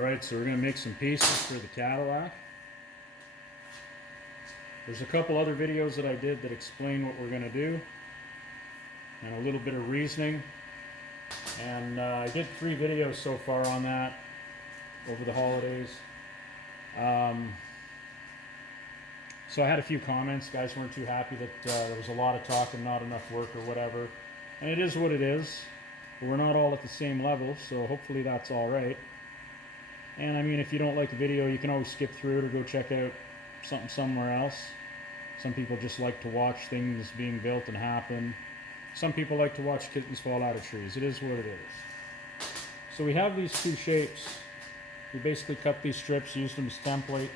Alright, so we're going to make some pieces for the Cadillac. There's a couple other videos that I did that explain what we're going to do, and a little bit of reasoning. And I did 3 videos so far on that over the holidays. So I had a few comments. Guys weren't too happy that there was a lot of talk and not enough work or whatever. And it is what it is. But we're not all at the same level, so hopefully that's alright. And I mean, if you don't like the video, you can always skip through it or go check out something somewhere else. Some people just like to watch things being built and happen. Some people like to watch kittens fall out of trees. It is what it is. So we have these 2 shapes. We basically cut these strips, used them as templates.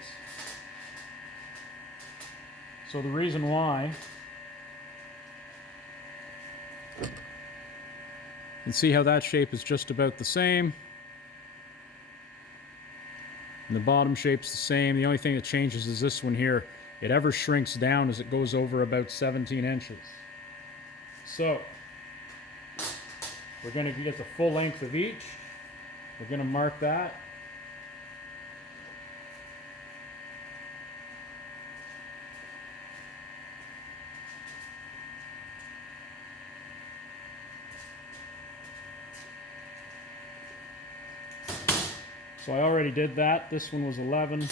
So the reason why, you can see how that shape is just about the same. And the bottom shape's the same. The only thing that changes is this one here. It ever shrinks down as it goes over about 17 inches. So, we're going to get the full length of each. We're going to mark that. So I already did that. This one was 11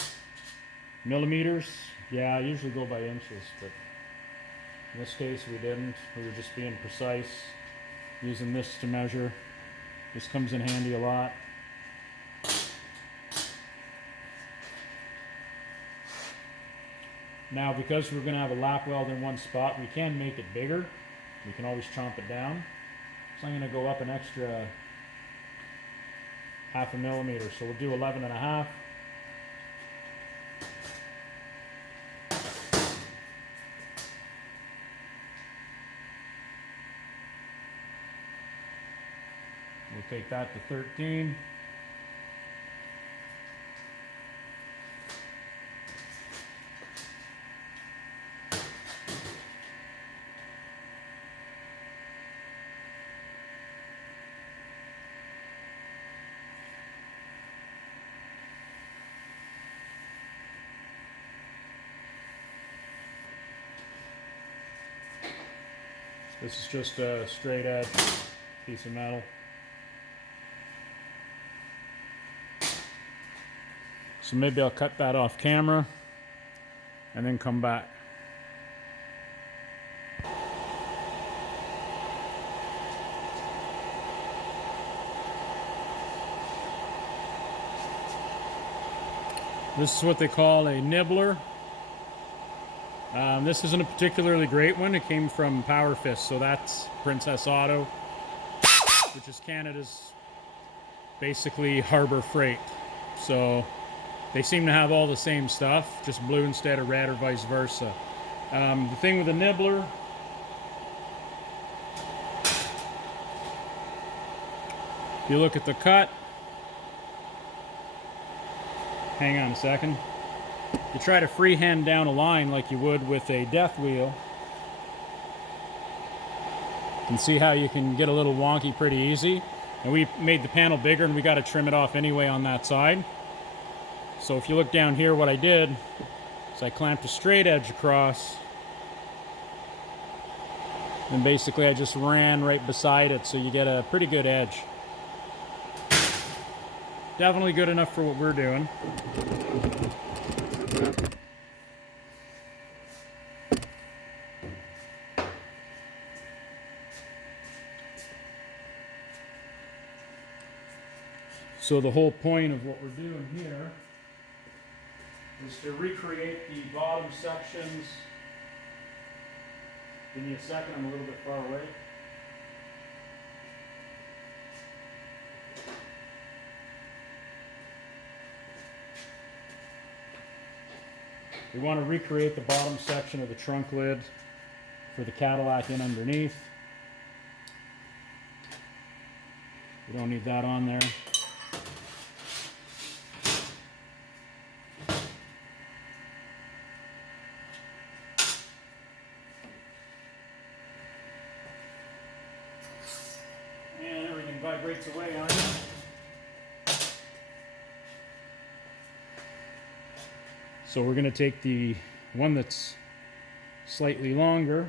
millimeters. Yeah, I usually go by inches, but in this case we didn't. We were just being precise, using this to measure. This comes in handy a lot. Now, because we're going to have a lap weld in one spot, we can make it bigger. We can always chomp it down. So I'm going to go up an extra ½ millimeter. So we'll do 11.5. We'll take that to 13. This is just a straight edge piece of metal. So maybe I'll cut that off camera and then come back. This is what they call a nibbler. This isn't a particularly great one. It came from Power Fist, so that's Princess Auto, which is Canada's basically Harbor Freight. So they seem to have all the same stuff, just blue instead of red or vice versa. The thing with a nibbler, if you look at the cut, hang on a second. You try to freehand down a line like you would with a death wheel. You can see how you can get a little wonky pretty easy. And we made the panel bigger and we got to trim it off anyway on that side. So if you look down here, what I did is I clamped a straight edge across. And basically I just ran right beside it so you get a pretty good edge. Definitely good enough for what we're doing. So the whole point of what we're doing here is to recreate the bottom sections. Give me a second, I'm a little bit far away. We want to recreate the bottom section of the trunk lid for the Cadillac in underneath. We don't need that on there. And everything vibrates away on it. So we're going to take the one that's slightly longer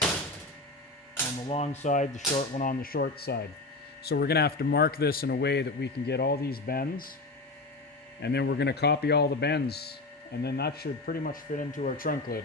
on the long side, the short one on the short side. So we're going to have to mark this in a way that we can get all these bends, and then we're going to copy all the bends, and then that should pretty much fit into our trunk lid.